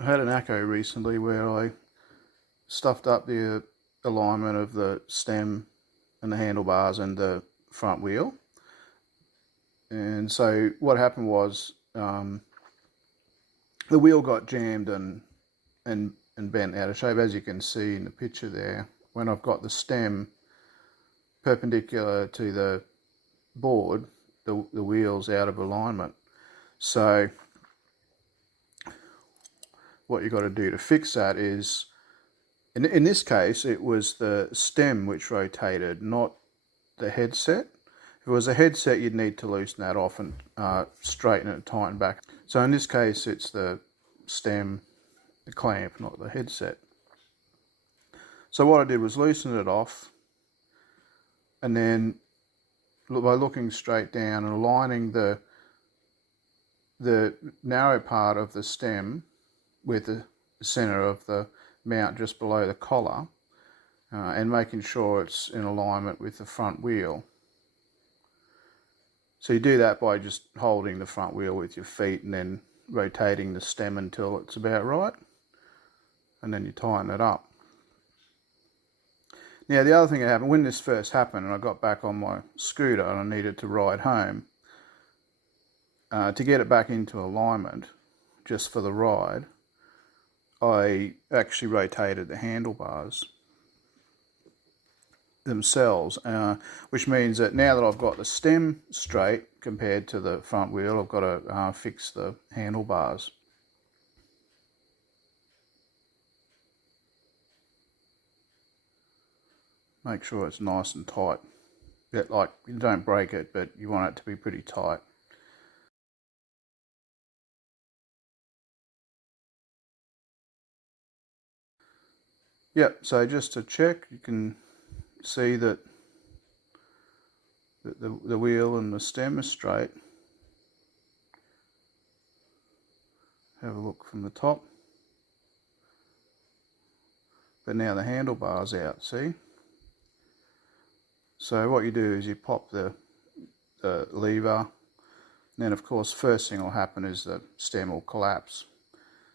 I had an acco recently where I stuffed up the alignment of the stem and the handlebars and the front wheel. And so what happened was the wheel got jammed and bent out of shape, as you can see in the picture there. When I've got the stem perpendicular to the board, the wheel's out of alignment. So what you've got to do to fix that is, in this case, it was the stem which rotated, not the headset. If it was a headset, you'd need to loosen that off and straighten it, tighten back. So in this case, it's the stem, the clamp, not the headset. So what I did was loosen it off, and then by looking straight down and aligning the narrow part of the stem with the center of the mount just below the collar, and making sure it's in alignment with the front wheel. So you do that by just holding the front wheel with your feet and then rotating the stem until it's about right, and then you tighten it up. Now the other thing that happened when this first happened, and I got back on my scooter and I needed to ride home, to get it back into alignment just for the ride, I actually rotated the handlebars themselves, which means that now that I've got the stem straight compared to the front wheel, I've got to fix the handlebars. Make sure it's nice and tight. Like, you don't break it, but you want it to be pretty tight. Yep, so just to check, you can see that the wheel and the stem are straight. Have a look from the top. But now the handlebar's out, see? So what you do is you pop the lever, and then of course first thing will happen is the stem will collapse.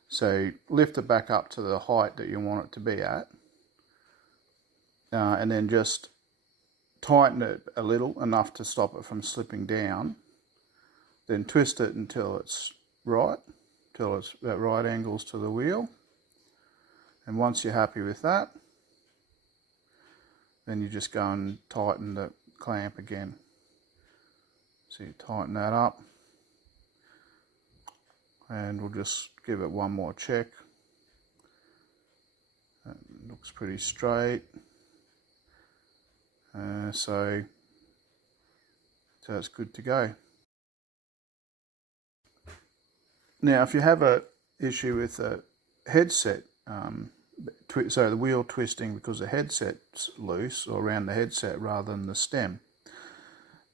So lift it back up to the height that you want it to be at, and then just tighten it a little, enough to stop it from slipping down. Then twist it until it's right, till it's at right angles to the wheel. And once you're happy with that, then you just go and tighten the clamp again. So you tighten that up, and we'll just give it one more check. It looks pretty straight. So it's good to go. Now, if you have an issue with the headset, so the wheel twisting because the headset's loose or around the headset rather than the stem,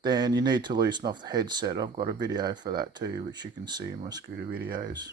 then you need to loosen off the headset. I've got a video for that too, which you can see in my scooter videos.